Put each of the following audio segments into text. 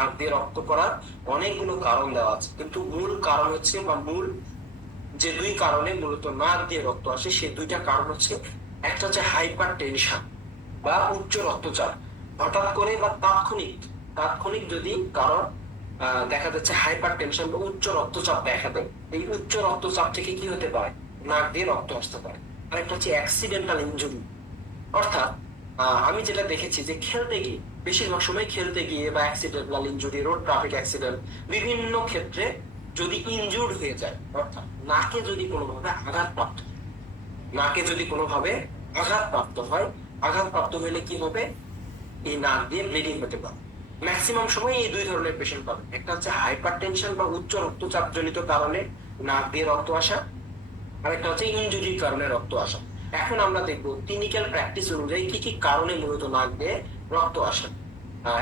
নাক দিয়ে রক্ত পড়ার অনেকগুলো কারণ দেওয়া আছে। কিন্তু মূল কারণ হচ্ছে বা মূল যে দুই কারণে মূলত নাক দিয়ে রক্ত আসে, সেই দুইটা কারণ হচ্ছে একটা হচ্ছে হাইপার টেনশন বা উচ্চ রক্তচাপ। হঠাৎ করে বা তাৎক্ষণিক তাৎক্ষণিক যদি কারণ দেখা যাচ্ছে হাইপার টেনশন বা উচ্চ রক্তচাপ দেখা দেয়, এই উচ্চ রক্তচাপ থেকে কি হতে পারে? নাক দিয়ে রক্ত আসতে পারে। আরেকটা হচ্ছে অ্যাক্সিডেন্টাল ইঞ্জুরি অর্থাৎ আমি যেটা দেখেছি যে খেলতে গিয়ে বেশিরভাগ সময় খেলতে গিয়ে বা accidental injury road traffic accident বিভিন্ন ক্ষেত্রে যদি ইনজুর্ড হয়ে যায়, অর্থাৎ নাকে যদি কোনোভাবে আঘাতপ্রাপ্ত নাকে যদি কোনোভাবে আঘাতপ্রাপ্ত হয়, আঘাতপ্রাপ্ত হলে কি হবে? এই নাক দিয়ে ব্লিডিং হতে পারে। ম্যাক্সিমাম সময় এই দুই ধরনের পেশেন্ট পাবে। একটা হচ্ছে হাইপার টেনশন বা উচ্চ রক্তচাপ জনিত কারণে নাক দিয়ে রক্ত আসা, আরেকটা হচ্ছে ইনজুরির কারণে রক্ত আসা। এখন আমরা দেখব ক্লিনিক্যাল প্র্যাকটিস অনুযায়ী কি কি কারণে মূলত নাক দিয়ে রক্ত আসে।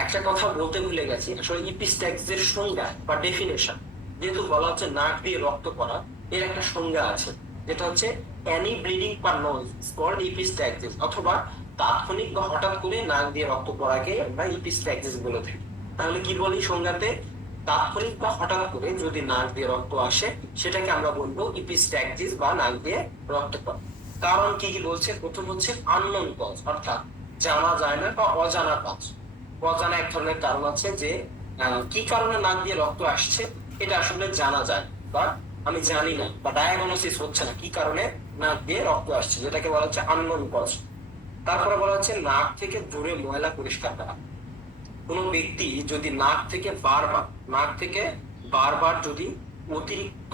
একটা কথা বলতে ভুলে গেছি। আসলে ইপিস্ট্যাক্স এর সংজ্ঞা বা ডেফিনেশন যেহেতু বলা হচ্ছে নাক দিয়ে রক্ত পড়া, এর একটা সংজ্ঞা আছে, যেটা হচ্ছে any bleeding per nose called epistaxis অথবা তাৎক্ষণিক বা হঠাৎ করে নাক দিয়ে রক্ত পড়াকে আমরা ইপিস্ট্যাক্সিস বলে থাকি। তাহলে কি বলি সংজ্ঞাতে? তাৎক্ষণিক বা হঠাৎ করে যদি নাক দিয়ে রক্ত আসে, সেটাকে আমরা বলব ইপিস্ট্যাক্সিস বা নাক দিয়ে রক্ত পড়া। কারণ কি কি বলছে? প্রথম হচ্ছে আননোন কজ অর্থাৎ জানা যায় না বা অজানা কজ অজানা এক ধরনের কারণ আছে যে কি কারণে নাক দিয়ে রক্ত আসছে, এটা আসলে জানা যায় বা আমি জানি না বা ডায়াগনোসিস হচ্ছে না কি কারণে নাক দিয়ে রক্ত আসছে, যেটাকে বলা হচ্ছে আননোন কজ তারপরে বলা হচ্ছে নাক থেকে জোরে ময়লা পরিষ্কার করা। কোনো ব্যক্তি যদি নাক থেকে বারবার, নাক থেকে বারবার যদি অতিরিক্ত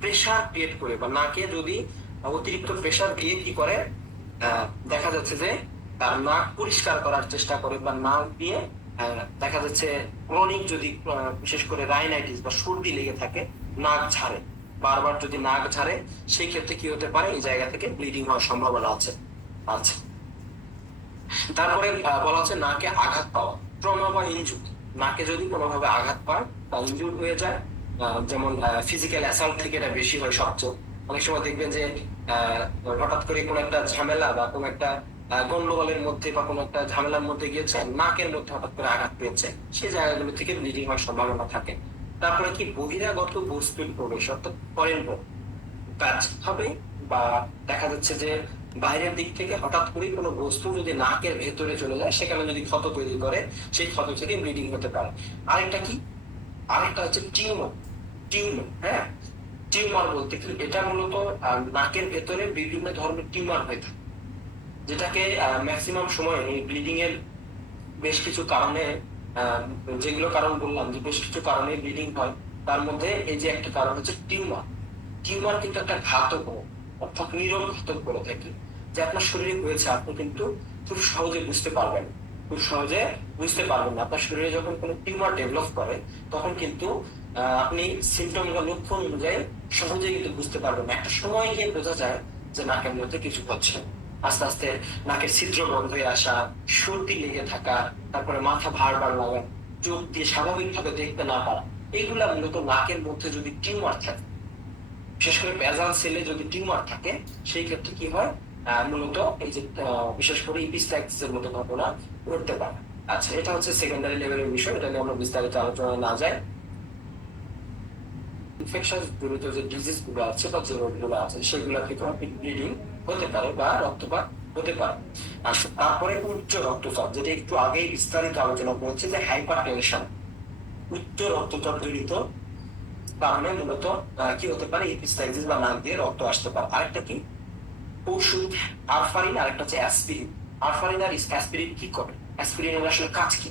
প্রেসার ক্রিয়েট করে বা নাকে যদি অতিরিক্ত প্রেসার দিয়ে কি করে দেখা যাচ্ছে যে তার নাক পরিষ্কার করার চেষ্টা করে বা নাক দিয়ে দেখা যাচ্ছে ক্রনিক যদি বিশেষ করে রাইনাইটিস বা সর্দি লেগে থাকে, নাক ঝাড়ে। বারবার যদি নাক ঝাড়ে সেই ক্ষেত্রে কি হতে পারে? এই জায়গা থেকে ব্লিডিং হওয়ার সম্ভাবনা আছে। আচ্ছা তারপরে বলা হচ্ছে নাকে আঘাত পাওয়া। ট্রমা বা ইনজুর নাকে যদি কোনোভাবে আঘাত পায়, বা ইনজুর হয়ে যায় যেমন ফিজিক্যাল অ্যাসাল্ট থেকে এটা বেশি হয় সবচেয়ে। অনেক সময় দেখবেন যে হঠাৎ করে কোনো একটা ঝামেলা বা কোনো একটা গন্ডগোলের মধ্যে বা কোনো একটা ঝামেলার মধ্যে গিয়েছে নাকের মধ্যে হঠাৎ করে আঘাত পেয়েছে সেই জায়গাগুলো থেকে ব্লিডিং হওয়ার সম্ভাবনা থাকে। তারপরে কি বহিরাগত বস্তুর প্রবেশ, অর্থাৎ ফরেন কাজ হবে বা দেখা যাচ্ছে যে বাইরের দিক থেকে হঠাৎ করে কোনো বস্তু যদি নাকের ভেতরে চলে যায়, সেখানে যদি ক্ষত তৈরি করে, সেই ক্ষত থেকে ব্লিডিং হতে পারে। আরেকটা কি? আরেকটা হচ্ছে টিউমার টিউমার হ্যাঁ? টিউমার বলতে কি? এটা মূলত নাকের ভেতরে বিভিন্ন ধরনের টিউমার হয়ে থাকে। যেটাকে ম্যাক্সিমাম সময়, এই ব্লিডিং এর বেশ কিছু কারণে যেগুলো কারণ বললাম যে বেশ কিছু কারণে ব্লিডিং হয়, তার মধ্যে এই যে একটা কারণ হচ্ছে টিউমার। টিউমার কিন্তু একটা ঘাতক অর্থাৎ নীরব ঘাতক বলে থাকি যে আপনার শরীরে হয়েছে, আপনি কিন্তু খুব সহজে বুঝতে পারবেন। খুব সহজে বুঝতে পারবেন না। আপনার শরীরে যখন কোনো টিউমার ডেভেলপ করে, তখন কিন্তু আপনি সিমটম বা লক্ষণ অনুযায়ী সহজে কিন্তু বুঝতে পারবেন একটা সময় গিয়ে বোঝা যায় যে নাকের মধ্যে কিছু হচ্ছে আস্তে আস্তে নাকের ছিদ্র বন্ধ হয়ে আসা, সর্দি লেগে থাকা, তারপরে মাথা ভার ভার লাগা, চোখ দিয়ে স্বাভাবিকভাবে দেখতে না পারা এইগুলা মূলত নাকের মধ্যে যদি টিউমার থাকে, বিশেষ করে বেজাল সেলে যদি টিউমার থাকে, সেই ক্ষেত্রে কি হয় মূলত এই যে বিশেষ করে ইপিস্টাইটিস এর মতো ঘটনা ঘটতে পারে। আচ্ছা এটা হচ্ছে সেকেন্ডারি লেভেলের বিষয়, এটা নিয়ে আমরা বিস্তারিত আলোচনা না যায় ইনফেকশন জনিত যে ডিজিজগুলো আছে বা যে রোগগুলো আছে সেগুলো থেকে ব্লিডিং হতে পারে বা রক্তপাত হতে পারে। আচ্ছা তারপরে উচ্চ রক্তচাপ, যেটা একটু আগেই বিস্তারিত আলোচনা করেছে, যে হাইপার টেনশন উচ্চ রক্তচাপ জনিত কারণে মূলত কি হতে পারে ইপিস্টাইটিস বা নাক দিয়ে রক্ত আসতে পারে। আরেকটা কি? ওষুধ, আরফারিন, আরেকটা হচ্ছে অ্যাসপিরিন আরফারিন আর অ্যাসপিরিন কি করে? অ্যাসপিরিনের আসলে কাজ কি?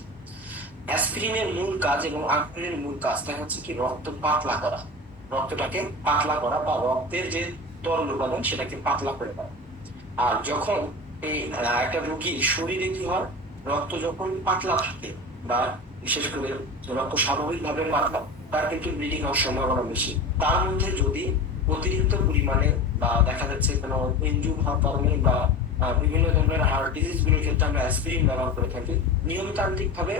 অ্যাসপিরিনের মূল কাজ এবং আরফারিনের মূল কাজটা হচ্ছে কি, রক্ত পাতলা করা। রক্তটাকে পাতলা করা বা রক্তের যে তরল উপাদান সেটাকে পাতলা করে দেয়। আর যখন এই একটা রোগীর শরীরে কি হয়, রক্ত যখন পাতলা থাকে বা বিশেষ করে রক্ত স্বাভাবিকভাবে পাতলা, তার কিন্তু ব্লিডিং হওয়ার সম্ভাবনা বেশি। তার মধ্যে যদি অতিরিক্ত পরিমাণে বা দেখা যাচ্ছে কোনো ইনজুর হওয়ার কারণে বা বিভিন্ন ধরনের হার্ট ডিজিজগুলোর ক্ষেত্রে আমরা অ্যাসপিরিন ব্যবহার করে থাকি নিয়মতান্ত্রিক ভাবে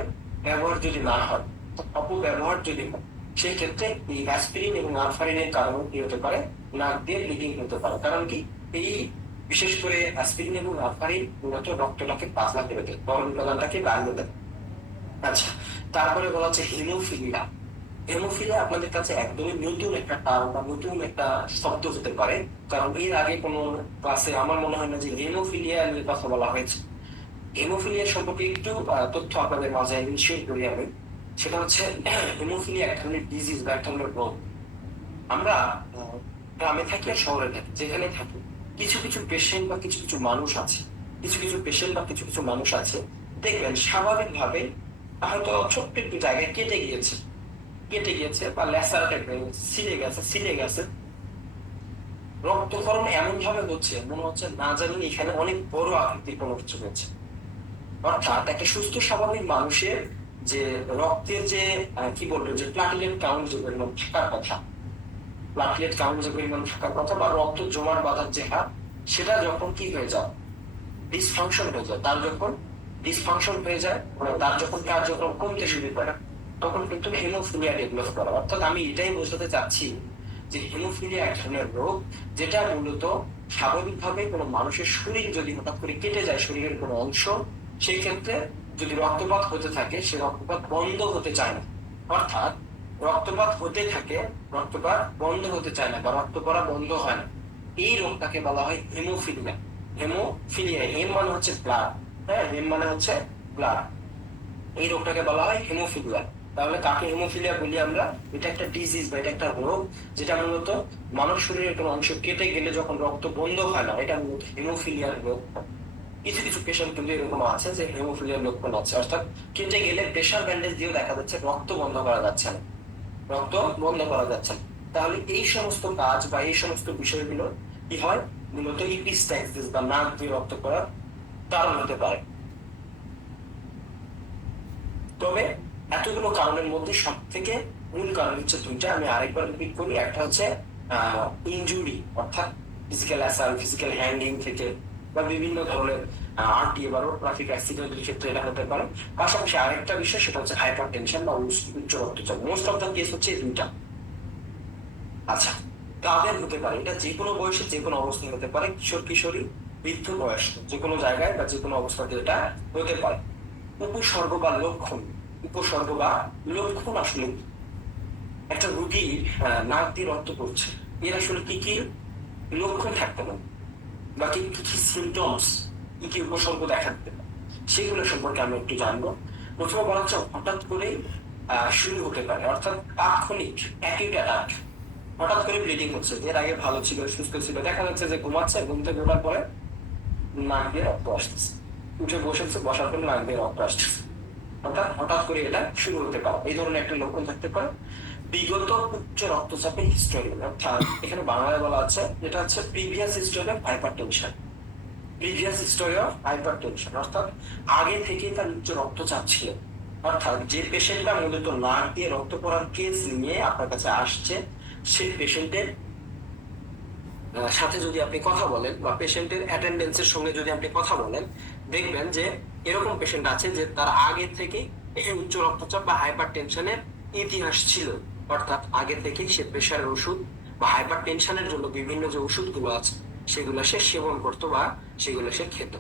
ব্যবহার যদি না হয়, অপব্যবহার যদি হয় সেই ক্ষেত্রে এই অ্যাসপিরিন এবং আরফারিনের কারণে কি হতে পারে? নাক দিয়ে ব্লিডিং হতে পারে। কারণ কি? এই বিশেষ করে অ্যাসপিরিন এবং আরফারিন মূলত রক্তটাকে পাতলা করে দেয় তরল উপাদানটাকে বাড়িয়ে দেয়। আচ্ছা তারপরে বলা হচ্ছে হিমোফিলিয়া হেমোফিলিয়া আপনাদের কাছে একদমই নতুন একটা টার্ম বা নতুন একটা শব্দ হতে পারে। কারণ এর আগে কোনো ক্লাসে আমার মনে হয় না যে হেমোফিলিয়া নিয়ে কথা বলা হয়েছে। হেমোফিলিয়া সম্পর্কে একটু তথ্য আপনাদের মাঝে শেয়ার করি আমি সেটা হচ্ছে হেমোফিলিয়া এক ধরনের ডিজিজ বা এক ধরনের রোগ। আমরা গ্রামে থাকি আর শহরে থাকি যেখানে থাকি, কিছু কিছু পেশেন্ট বা কিছু কিছু মানুষ আছে, কিছু কিছু পেশেন্ট বা কিছু কিছু মানুষ আছে, দেখবেন স্বাভাবিকভাবে হয়তো ছোট্ট একটু জায়গায় কেটে গিয়েছে। কেটে গিয়েছে বা ল্যাসারেটেড হয়ে গেছে ছিলে গেছে রক্তক্ষরণ এমন ভাবে হচ্ছে, মনে হচ্ছে না জানি এখানে অনেক বড় আকৃতির কোনো কিছু হয়েছে। অর্থাৎ একটা সুস্থ, স্বাভাবিক মানুষের যে রক্তের যে কি বলব, যে প্লাটিলেট কাউন্ট যে পরিমাণ থাকার কথা প্লাটিলেট কাউন্ট যে পরিমাণ থাকার কথা বা রক্ত জমার বাধার যে হার, সেটা যখন কি হয়ে যায়? ডিসফাংশন হয়ে যায়। তার যখন ডিসফাংশন হয়ে যায় মানে তার যখন কার্যক্রম কমতে শুরু করে, তখন কিন্তু হেমোফিলিয়া ডেভেলপ করা। অর্থাৎ আমি এটাই বোঝাতে চাচ্ছি যে হেমোফিলিয়া এক ধরনের রোগ যেটা মূলত স্বাভাবিকভাবে কোনো মানুষের শরীর যদি হঠাৎ করে কেটে যায়, শরীরের কোনো অংশ সেই ক্ষেত্রে যদি রক্তপাত হতে থাকে, সে রক্তপাত বন্ধ হতে চায় না। অর্থাৎ রক্তপাত হতে থাকে, রক্তপাত বন্ধ হতে চায় না বা রক্ত পড়া বন্ধ হয় না। এই রোগটাকে বলা হয় হেমোফিলিয়া হেমোফিলিয়া হেম মানে হচ্ছে ব্লাড হ্যাঁ হেম মানে হচ্ছে ব্লাড এই রোগটাকে বলা হয় হেমোফিলিয়া তাহলে কাকে হেমোফিলিয়া বলি আমরা? এটা একটা ডিজিজ বা এটা একটা রোগ, যেটা মূলত মানব শরীরের কোনো অংশ কেটে গেলে যখন রক্ত বন্ধ হয় না, এটা মূলত হেমোফিলিয়ার রোগ। কিছু কিছু পেশেন্ট কিন্তু এরকম আছে যে হেমোফিলিয়ার লক্ষণ আছে। অর্থাৎ কেটে গেলে প্রেশার ব্যান্ডেজ দিয়েও দেখা যাচ্ছে রক্ত বন্ধ করা যাচ্ছে না। রক্ত বন্ধ করা যাচ্ছে না। তাহলে এই সমস্ত কাজ বা এই সমস্ত বিষয়গুলো কি হয়? মূলত ইপিস্টাইসিস বা নাক দিয়ে রক্ত করার কারণ হতে পারে। তবে এতগুলো কারণের মধ্যে সব থেকে মূল কারণ হচ্ছে দুইটা। আমি আরেকবার রিপিট করি। একটা হচ্ছে ইনজুরি অর্থাৎ ফিজিক্যাল অ্যাসাল ফিজিক্যাল হ্যান্ডিং থেকে বা বিভিন্ন ধরনের বা রোড ট্রাফিক অ্যাক্সিডেন্টের ক্ষেত্রে এটা হতে পারে। পাশাপাশি আরেকটা বিষয় সেটা হচ্ছে হাইপার টেনশন বা উচ্চ- রক্তচাপ মোস্ট অফ দ্য কেস হচ্ছে দুইটা। আচ্ছা তাদের হতে পারে। এটা যে কোনো বয়সে যে কোনো অবস্থায় হতে পারে কিশোর কিশোরী বৃদ্ধ বয়স যে কোনো জায়গায় বা যে কোনো অবস্থাতে এটা হতে পারে। উপসর্গ বা লক্ষণ উপসর্গ বা লক্ষণ আসলে একটা রুগী আহ, নাক দিয়ে রক্ত পড়ছে। এর আসলে কি কি? লক্ষণ থাকতে পারে। বা কি কি সিমটমস কি কি উপসর্গ দেখা দিতে পারে সেগুলো সম্পর্কে আমরা একটু জানব। প্রথমে বলা হচ্ছে হঠাৎ করে শুরু হতে পারে। অর্থাৎ তাৎক্ষণিক অ্যাকিউট অ্যাটাক হঠাৎ করে ব্লিডিং হচ্ছে। এর আগে ভালো ছিল, সুস্থ ছিল। দেখা যাচ্ছে যে ঘুমাচ্ছে, ঘুম থেকে পরে নাক দিয়ে রক্ত আসতেছে। উঠে বসেছে, বসার পরে নাক দিয়ে রক্ত আসতেছে। অর্থাৎ হঠাৎ করে এটা শুরু হতে পারে। এই ধরনের একটা লক্ষণ থাকতে পারে। বিগত উচ্চ রক্তচাপের হিস্টোরি অর্থাৎ এখানে বাংলায় বলা আছে, যেটা হচ্ছে previous history of hypertension previous history of hypertension অর্থাৎ আগে থেকেই তার উচ্চ রক্তচাপ ছিল। অর্থাৎ যে পেশেন্টটা মূলত নাক দিয়ে রক্ত পড়ার কেস নিয়ে আপনার কাছে আসছে সেই পেশেন্টের সাথে যদি আপনি কথা বলেন বা পেশেন্টের অ্যাটেন্ডেন্সের সঙ্গে যদি আপনি কথা বলেন, দেখবেন যে এরকম পেশেন্ট আছে যে তার আগে থেকে উচ্চ রক্তচাপ বা হাইপার টেনশনের ইতিহাস ছিল। অর্থাৎ আগে থেকে সে প্রেশারের ওষুধ বা হাইপার টেনশনের জন্য বিভিন্ন যে ওষুধগুলো আছে, সেগুলো সে সেবন করতো বা সেগুলো সে খেত।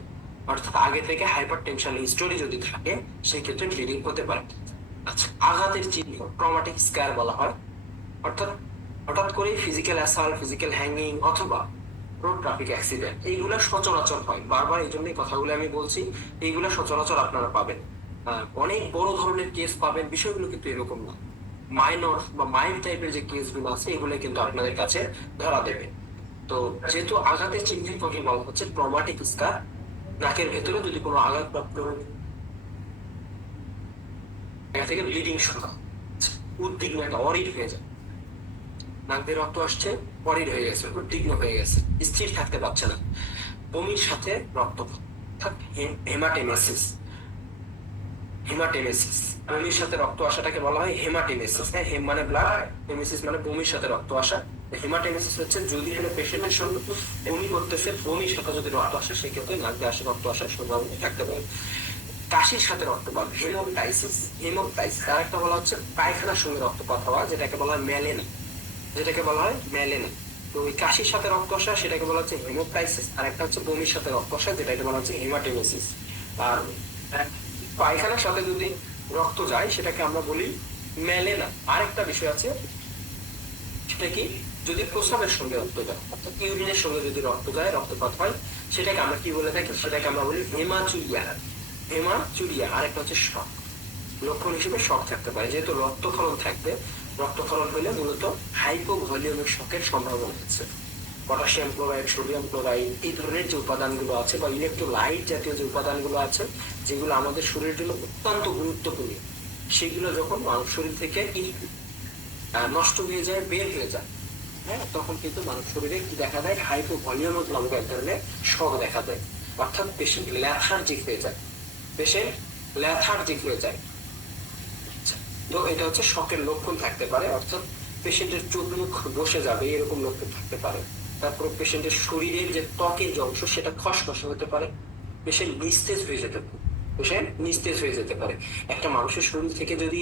অর্থাৎ আগে থেকে হাইপার টেনশন হিস্টোরি যদি থাকে, সেক্ষেত্রে ব্লিডিং হতে পারে। আচ্ছা আঘাতের চিহ্ন ট্রমাটিক স্ক্যার বলা হয়। অর্থাৎ হঠাৎ করে ফিজিক্যাল অ্যাসাল্ট ফিজিক্যাল হ্যাঙ্গিং অথবা রোড ট্রাফিক অ্যাক্সিডেন্ট এইগুলো সচরাচর হয়। বারবার এই জন্যই কথাগুলো আমি বলছি, এইগুলো সচরাচর আপনারা পাবেন। অনেক বড় ধরনের কেস পাবেন, বিষয়গুলো কিন্তু এরকম না। মাইনর বা মাইল্ড টাইপের যে কেসগুলো আছে এগুলো কিন্তু আপনাদের কাছে ধরা দেবে। তো যেহেতু আঘাতের চিহ্নের বলা হচ্ছে ট্রমাটিক স্কার নাকের ভেতরে যদি কোনো আঘাতপ্রাপ্ত জায়গা থেকে ব্লিডিং হয়। উদ্বিগ্ন একটা অরিড হয়ে যায়। নাক দিয়ে রক্ত আসছে, অরিড হয়ে গেছে, উদ্বিগ্ন হয়ে গেছে, স্থির থাকতে পারছে না। বমির সাথে রক্ত হেমাটেমেসিস হেমাটেমেসিস বমির সাথে রক্ত আসাটাকে বলা হয় হেমাটেমেসিস হ্যাঁ হেম মানে ব্লাড টেমেসিস মানে বমির সাথে রক্ত আসা। হেমাটেমেসিস হচ্ছে যদি কোনো পেশেন্টের সঙ্গে বমি করতেছে, বমির সাথে যদি রক্ত আসে, সেক্ষেত্রে নাক দিয়ে আসে রক্ত আসার সম্ভাবনা থাকতে পারে। কাশির সাথে রক্তপাত হেমোটাইসিস হেমোটাইসিস আর একটা বলা হচ্ছে পায়খানার সঙ্গে রক্তপাত হওয়া, যেটাকে বলা হয় ম্যালেনা যেটাকে বলা হয় ম্যালেনা তো ওই কাশির সাথে রক্ত আসা, সেটাকে বলা হচ্ছে হেমোটাইসিস আর একটা হচ্ছে বমির সাথে রক্ত আসা যেটাকে বলা হচ্ছে হেমাটেমেসিস আর পায়খানার সাথে যদি রক্ত যায়, সেটাকে আমরা বলি মেলে না আরেকটা বিষয় আছে, সেটা কি? যদি প্রস্রাবের সঙ্গে রক্ত যায়, অর্থাৎ ইউরিনের সঙ্গে যদি রক্ত যায়, রক্তপাত হয়, সেটাকে আমরা কি বলে থাকি? সেটাকে আমরা বলি হেমা চুরিয়া হেমাচুরিয়া। হেমাচুরিয়া, আরেকটা হচ্ছে শখ লক্ষণ হিসেবে শখ থাকতে পারে। যেহেতু রক্তক্ষরণ থাকবে, রক্তক্ষরণ হলে মূলত হাইপোভলিউমিক শখের সম্ভাবনা আছে পটাশিয়াম ক্লোরাইড সোডিয়াম ক্লোরাইড এই ধরনের যে উপাদানগুলো আছে বা ইলেকট্রোলাইট জাতীয় যে উপাদানগুলো আছে যেগুলো আমাদের শরীরের জন্য অত্যন্ত গুরুত্বপূর্ণ সেগুলো যখন মানুষ শরীর থেকে নষ্ট হয়ে যায় বের হয়ে যায় হ্যাঁ তখন কিন্তু মানুষ শরীরে কি দেখা দেয়? হাইপো ভলিউম নামক এক ধরনের শক দেখা দেয় অর্থাৎ পেশেন্ট ল্যাথার্জিক হয়ে যায় পেশেন্ট ল্যাথার্জিক হয়ে যায়। আচ্ছা, তো এটা হচ্ছে শকের লক্ষণ থাকতে পারে অর্থাৎ পেশেন্টের চোখ মুখ বসে যাবে এরকম লক্ষণ থাকতে পারে। তারপর পেশেন্টের শরীরের যে ত্বকের যে অংশ, সেটা খসখসে হতে পারে। পেশেন্ট নিস্তেজ হয়ে যেতে পারে। পেশেন্ট নিস্তেজ হয়ে যেতে পারে। একটা মানুষের শরীর থেকে যদি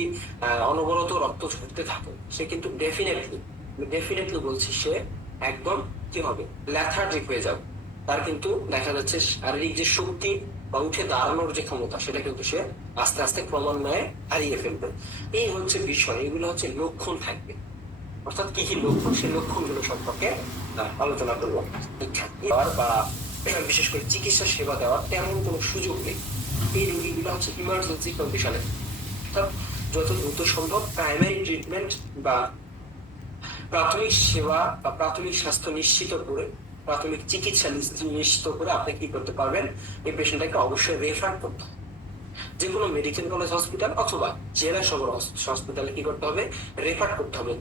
অনবরত রক্ত ঝরতে থাকে, সে কিন্তু ডেফিনেটলি ডেফিনেটলি বলছি সে একদম কি হবে? ল্যাথার্জিক হয়ে যাবে। তার কিন্তু দেখা যাচ্ছে শারীরিক যে শক্তি বা উঠে দাঁড়ানোর যে ক্ষমতা, সেটা কিন্তু সে আস্তে আস্তে ক্রমান্বয়ে হারিয়ে ফেলবে। এই হচ্ছে বিষয়। এগুলো হচ্ছে লক্ষণ থাকবে। অর্থাৎ কি কি লক্ষণ? সেই লক্ষণগুলো সম্পর্কে আলোচনা করব বা বিশেষ করে চিকিৎসা সেবা দেওয়ার তেমন কোনো সুযোগ নেই। এই রোগীগুলো হচ্ছে ইমার্জেন্সি কন্ডিশনে যত দ্রুত সম্ভব প্রাইমারি ট্রিটমেন্ট বা প্রাথমিক সেবা বা প্রাথমিক স্বাস্থ্য নিশ্চিত করে, প্রাথমিক চিকিৎসা নিশ্চিত করে আপনি কি করতে পারবেন? এই পেশেন্টটাকে অবশ্যই রেফার করতে হবে। যে কোনো মেডিকেল কলেজ হসপিটাল অথবা জেলা সদর হসপিটালে কি করতে হবে? রেফার করতে হবে।